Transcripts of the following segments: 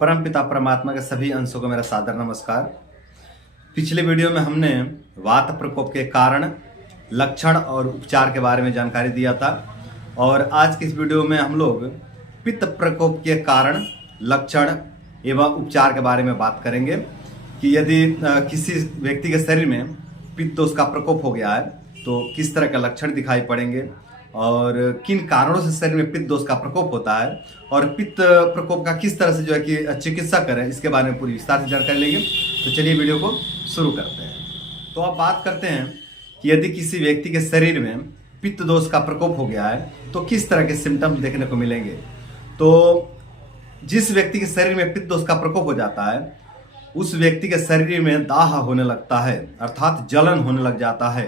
परमपिता परमात्मा के सभी अंशों को मेरा सादर नमस्कार। पिछले वीडियो में हमने वात प्रकोप के कारण, लक्षण और उपचार के बारे में जानकारी दिया था और आज की इस वीडियो में हम लोग पित्त प्रकोप के कारण, लक्षण एवं उपचार के बारे में बात करेंगे कि यदि किसी व्यक्ति के शरीर में पित्त दोष का प्रकोप हो गया है तो किस तरह के लक्षण दिखाई पड़ेंगे और किन कारणों से शरीर में पित्त दोष का प्रकोप होता है और पित्त प्रकोप का किस तरह से जो है कि चिकित्सा करें, इसके बारे में पूरी विस्तार से जानकारी लेंगे। तो चलिए वीडियो को शुरू करते हैं। तो अब बात करते हैं कि यदि किसी व्यक्ति के शरीर में पित्त दोष का प्रकोप हो गया है तो किस तरह के सिम्टम्स देखने को मिलेंगे। तो जिस व्यक्ति के शरीर में पित्त दोष का प्रकोप हो जाता है उस व्यक्ति के शरीर में दाह होने लगता है, अर्थात जलन होने लग जाता है।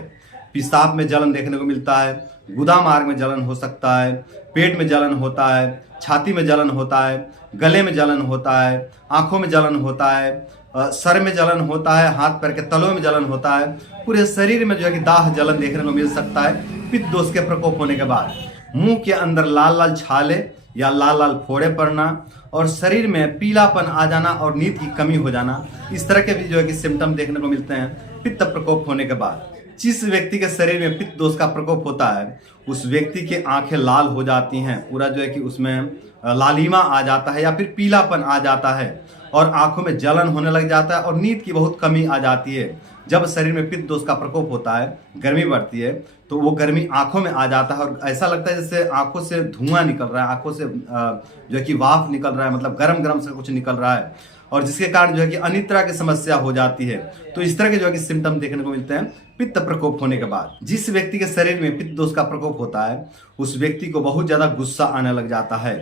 पेशाब में जलन देखने को मिलता है, गुदा मार्ग में जलन हो सकता है, पेट में जलन होता है, छाती में जलन होता है, गले में जलन होता है, आंखों में जलन होता है, सर में जलन होता है, हाथ पैर के तलों में जलन होता है। पूरे शरीर में जो है कि दाह जलन देखने को मिल सकता है पित्त दोष के प्रकोप होने के बाद। मुंह के अंदर लाल लाल छाले या लाल लाल फोड़े पड़ना और शरीर में पीलापन आ जाना और नींद की कमी हो जाना, इस तरह के भी जो है कि सिम्टम देखने को मिलते हैं पित्त प्रकोप होने के बाद। जिस व्यक्ति के शरीर में पित्त दोष का प्रकोप होता है उस व्यक्ति की आंखें लाल हो जाती हैं, पूरा जो है कि उसमें लालिमा आ जाता है या फिर पीलापन आ जाता है और आंखों में जलन होने लग जाता है और नींद की बहुत कमी आ जाती है। जब शरीर में पित्त दोष का प्रकोप होता है, गर्मी बढ़ती है तो वो गर्मी आंखों में आ जाता है और ऐसा लगता है जैसे आंखों से धुआं निकल रहा है, आंखों से जो है कि वाफ निकल रहा है, मतलब गरम गरम से कुछ निकल रहा है और जिसके कारण जो है कि अनिद्रा की समस्या हो जाती है। तो इस तरह के जो है कि सिम्टम देखने को मिलते हैं पित्त प्रकोप होने के बाद। जिस व्यक्ति के शरीर में पित्त दोष का प्रकोप होता है उस व्यक्ति को बहुत ज्यादा गुस्सा आने लग जाता है।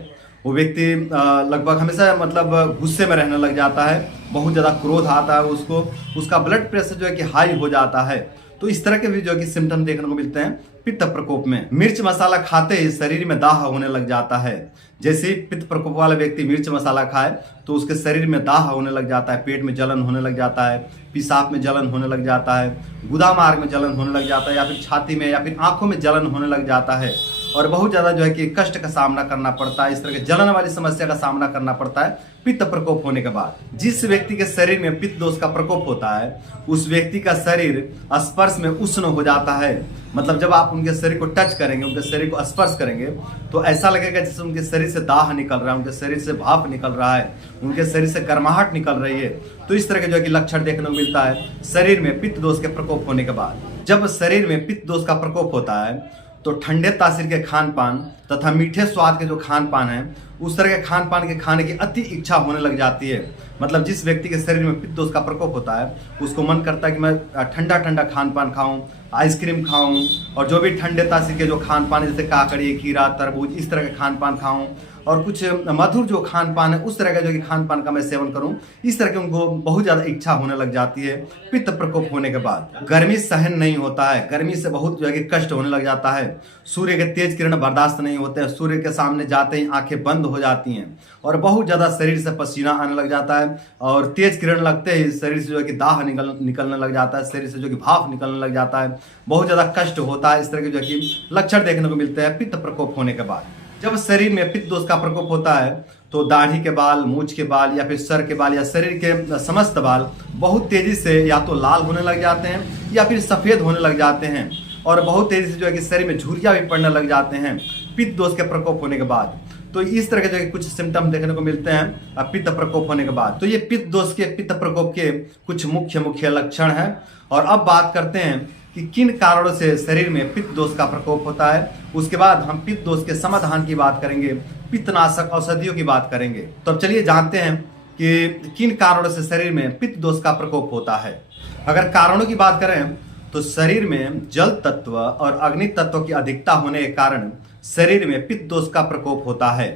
वो व्यक्ति लगभग हमेशा मतलब गुस्से में रहने लग जाता है, बहुत ज्यादा क्रोध आता है उसको, उसका ब्लड प्रेशर जो है कि हाई हो जाता है। तो इस तरह के भी जो है कि सिम्टम देखने को मिलते हैं पित्त प्रकोप में। मिर्च मसाला खाते ही शरीर में दाह होने लग जाता है। जैसे ही पित्त प्रकोप वाला व्यक्ति मिर्च मसाला खाए तो उसके शरीर में दाह होने लग जाता है, पेट में जलन होने लग जाता है, पेशाब में जलन होने लग जाता है, गुदा मार्ग में जलन होने लग जाता है या फिर छाती में या फिर आंखों में जलन होने लग जाता है और बहुत ज्यादा जो है कि कष्ट का सामना करना पड़ता है। इस तरह के जलन वाली समस्या का सामना करना पड़ता है पित्त प्रकोप होने के बाद। जिस व्यक्ति के शरीर में पित्त दोष का प्रकोप होता है उस व्यक्ति का शरीर स्पर्श में उष्ण हो जाता है। मतलब जब आप उनके शरीर को टच करेंगे, उनके शरीर को स्पर्श करेंगे तो ऐसा लगेगा जैसे उनके शरीर से दाह निकल रहा है, उनके शरीर से भाप निकल रहा है, उनके शरीर से गर्माहट निकल रही है। तो इस तरह के जो है कि लक्षण देखने को मिलता है शरीर में पित्त दोष के प्रकोप होने के बाद। जब शरीर में पित्त दोष का प्रकोप होता है तो ठंडे तासीर के खान पान तथा मीठे स्वाद के जो खान पान है उस तरह के खान पान के खाने की अति इच्छा होने लग जाती है। मतलब जिस व्यक्ति के शरीर में पित्त दोष का प्रकोप होता है उसको मन करता है कि मैं ठंडा ठंडा खान पान खाऊं, आइसक्रीम खाऊं और जो भी ठंडे तासीर के जो खान पान जैसे काकड़ी, खीरा, तरबूज, इस तरह के खान पान खाऊं और कुछ मधुर जो खान पान है उस तरह का जो कि खान पान का मैं सेवन करूं। इस तरह की उनको बहुत ज़्यादा इच्छा होने लग जाती है पित्त प्रकोप होने के बाद। गर्मी सहन नहीं होता है, गर्मी से बहुत जो है कि कष्ट होने लग जाता है, सूर्य के तेज किरण बर्दाश्त नहीं होते हैं, सूर्य के सामने जाते ही आंखें बंद हो जाती हैं और बहुत ज़्यादा शरीर से पसीना आने लग जाता है और तेज किरण लगते ही शरीर से जो है कि दाह निकलने लग जाता है, शरीर से जो कि भाप निकलने लग जाता है, बहुत ज़्यादा कष्ट होता है। इस तरह के जो है कि लक्षण देखने को मिलते हैं पित्त प्रकोप होने के बाद। जब शरीर में पित्त दोष का प्रकोप होता है तो दाढ़ी के बाल, मूंछ के बाल या फिर सर के बाल या शरीर के समस्त बाल बहुत तेजी से या तो लाल होने लग जाते हैं या फिर सफेद होने लग जाते हैं और बहुत तेजी से जो है कि शरीर में झुर्रियां भी पड़ने लग जाते हैं पित्त दोष के प्रकोप होने के बाद। तो इस तरह के जो है कुछ सिम्टम देखने को मिलते हैं पित्त प्रकोप होने के बाद। तो ये पित्त दोष के, पित्त प्रकोप के कुछ मुख्य लक्षण हैं और अब बात करते हैं कि किन कारणों से शरीर में पित्त दोष का प्रकोप होता है। उसके बाद हम पित्त दोष के समाधान की बात करेंगे, पित्तनाशक औषधियों की बात करेंगे। तो अब चलिए जानते हैं कि किन कारणों से शरीर में पित्त दोष का प्रकोप होता है। अगर कारणों की बात करें तो शरीर में जल तत्व और अग्नि तत्व की अधिकता होने के कारण शरीर में पित्त दोष का प्रकोप होता है।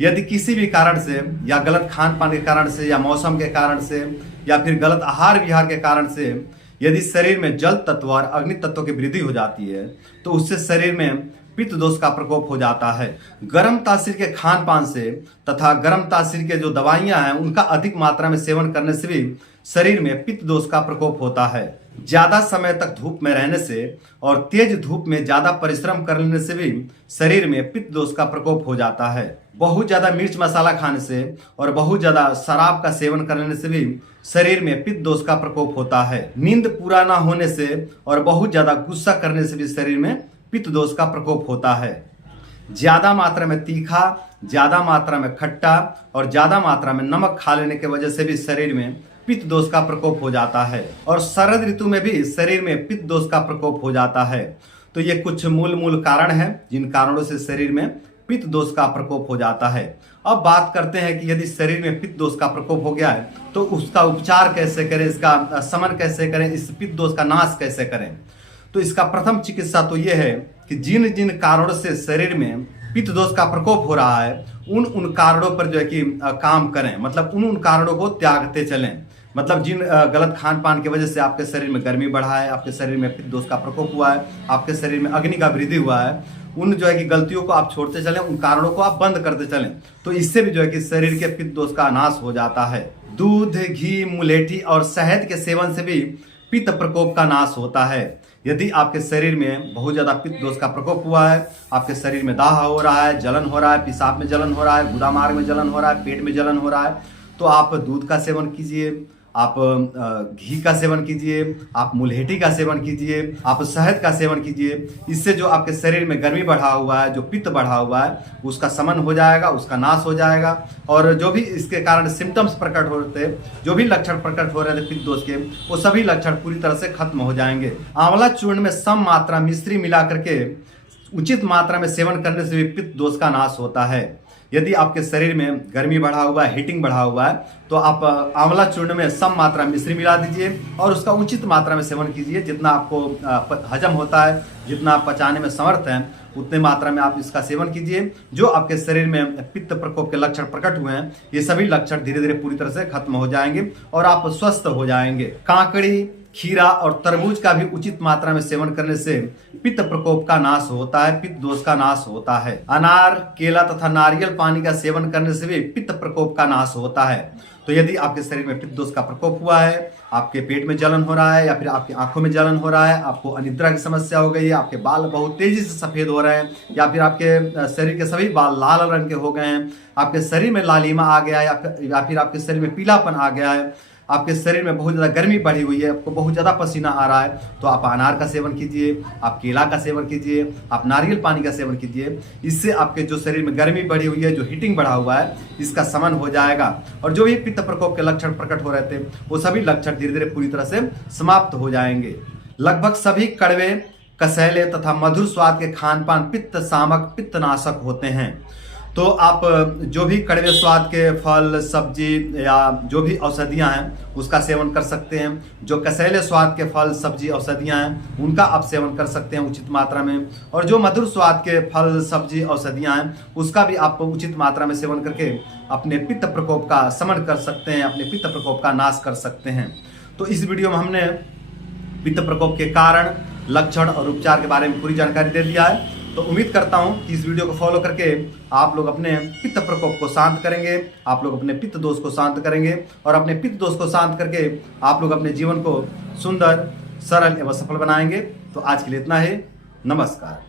यदि किसी भी कारण से या गलत खान पान के कारण से या मौसम के कारण से या फिर गलत आहार विहार के कारण से यदि शरीर में जल तत्व और अग्नि तत्व की वृद्धि हो जाती है तो उससे शरीर में पित्त दोष का प्रकोप हो जाता है। गर्म तासीर के खान पान से तथा गर्म तासीर के जो दवाइयां हैं उनका अधिक मात्रा में सेवन करने से भी शरीर में पित्त दोष का प्रकोप होता है। ज्यादा समय तक धूप में रहने से और तेज धूप में ज्यादा परिश्रम करने से भी शरीर में पित्त दोष का प्रकोप हो जाता है। बहुत ज़्यादा मिर्च मसाला खाने से और बहुत ज़्यादा शराब का सेवन करने से भी शरीर में पित्त दोष का प्रकोप होता है। नींद पूरा ना होने से और बहुत ज़्यादा गुस्सा करने से भी शरीर में पित्त दोष का प्रकोप होता है। ज़्यादा मात्रा में तीखा, ज़्यादा मात्रा में खट्टा और ज़्यादा मात्रा में नमक खा लेने की वजह से भी शरीर में पित्त दोष का प्रकोप हो जाता है और शरद ऋतु में भी शरीर में पित्त दोष का प्रकोप हो जाता है। तो ये कुछ मूल कारण हैं जिन कारणों से शरीर में पित्त दोष का प्रकोप हो जाता है। अब बात करते हैं कि यदि शरीर में पित्त दोष का प्रकोप हो गया है तो उसका उपचार कैसे करें, इसका शमन कैसे करें, इस पित्त दोष का नाश कैसे करें। तो इसका प्रथम चिकित्सा तो ये है कि जिन जिन कारणों से शरीर में पित्त दोष का प्रकोप हो रहा है उन कारणों पर जो है कि काम करें, मतलब उन कारणों को त्यागते चलें। मतलब जिन गलत खान पान की वजह से आपके शरीर में गर्मी बढ़ा है, आपके शरीर में पित्त दोष का प्रकोप हुआ है, आपके शरीर में अग्नि का वृद्धि हुआ है, उन जो है कि गलतियों को आप छोड़ते चलें, उन कारणों को आप बंद करते चलें, तो इससे भी जो है कि शरीर के पित्त दोष का नाश हो जाता है। दूध, घी, मुलेठी और शहद के सेवन से भी पित्त प्रकोप का नाश होता है। यदि आपके शरीर में बहुत ज़्यादा पित्त दोष का प्रकोप हुआ है, आपके शरीर में दाह हो रहा है, जलन हो रहा है, पेशाब में जलन हो रहा है, गुदा मार्ग में जलन हो रहा है, पेट में जलन हो रहा है, तो आप दूध का सेवन कीजिए, आप घी का सेवन कीजिए, आप मुलेठी का सेवन कीजिए, आप शहद का सेवन कीजिए। इससे जो आपके शरीर में गर्मी बढ़ा हुआ है, जो पित्त बढ़ा हुआ है, उसका शमन हो जाएगा, उसका नाश हो जाएगा। और जो भी इसके कारण सिम्टम्स प्रकट हो रहे थे, जो भी लक्षण प्रकट हो रहे थे पित्त दोष के, वो सभी लक्षण पूरी तरह से खत्म हो जाएंगे। आंवला चूर्ण में सम मात्रा मिश्री मिला करके उचित मात्रा में सेवन करने से भी पित्त दोष का नाश होता है। यदि आपके शरीर में गर्मी बढ़ा हुआ है, हीटिंग बढ़ा हुआ है, तो आप आंवला चूर्ण में सम मात्रा मिश्री मिला दीजिए और उसका उचित मात्रा में सेवन कीजिए। जितना आपको हजम होता है, जितना आप पचाने में समर्थ हैं, उतने मात्रा में आप इसका सेवन कीजिए। जो आपके शरीर में पित्त प्रकोप के लक्षण प्रकट हुए हैं, ये सभी लक्षण धीरे धीरे पूरी तरह से खत्म हो जाएंगे और आप स्वस्थ हो जाएंगे। काकड़ी, खीरा और तरबूज का भी उचित मात्रा में सेवन करने से पित्त प्रकोप का नाश होता है, पित्त दोष का नाश होता है। अनार, केला तथा नारियल पानी का सेवन करने से भी पित्त प्रकोप का नाश होता है। तो यदि आपके शरीर में पित्त दोष का प्रकोप हुआ है, आपके पेट में जलन हो रहा है या फिर आपकी आंखों में जलन हो रहा है, आपको अनिद्रा की समस्या हो गई है, आपके बाल बहुत तेजी से सफेद हो रहे हैं या फिर आपके शरीर के सभी बाल लाल रंग के हो गए हैं, आपके शरीर में लालिमा आ गया है या फिर आपके शरीर में पीलापन आ गया है, आपके शरीर में बहुत ज़्यादा गर्मी बढ़ी हुई है, आपको बहुत ज़्यादा पसीना आ रहा है, तो आप अनार का सेवन कीजिए, आप केला का सेवन कीजिए, आप नारियल पानी का सेवन कीजिए। इससे आपके जो शरीर में गर्मी बढ़ी हुई है, जो हीटिंग बढ़ा हुआ है, इसका शमन हो जाएगा और जो भी पित्त प्रकोप के लक्षण प्रकट हो रहे थे, वो सभी लक्षण धीरे धीरे पूरी तरह से समाप्त हो जाएंगे। लगभग सभी कड़वे, कसैले तथा मधुर स्वाद के खान पान पित्त शामक, पित्तनाशक होते हैं। तो आप जो भी कड़वे स्वाद के फल, सब्जी या जो भी औषधियाँ हैं उसका सेवन कर सकते हैं। जो कसैले स्वाद के फल, सब्जी, औषधियाँ हैं उनका आप सेवन कर सकते हैं उचित मात्रा में। और जो मधुर स्वाद के फल, सब्जी, औषधियाँ हैं उसका भी आप उचित मात्रा में सेवन करके अपने पित्त प्रकोप का शमन कर सकते हैं, अपने पित्त प्रकोप का नाश कर सकते हैं। तो इस वीडियो में हमने पित्त प्रकोप के कारण, लक्षण और उपचार के बारे में पूरी जानकारी दे दिया है। तो उम्मीद करता हूं कि इस वीडियो को फॉलो करके आप लोग अपने पित्त प्रकोप को शांत करेंगे, आप लोग अपने पित्त दोष को शांत करेंगे और अपने पित्त दोष को शांत करके आप लोग अपने जीवन को सुंदर, सरल एवं सफल बनाएंगे। तो आज के लिए इतना ही। नमस्कार।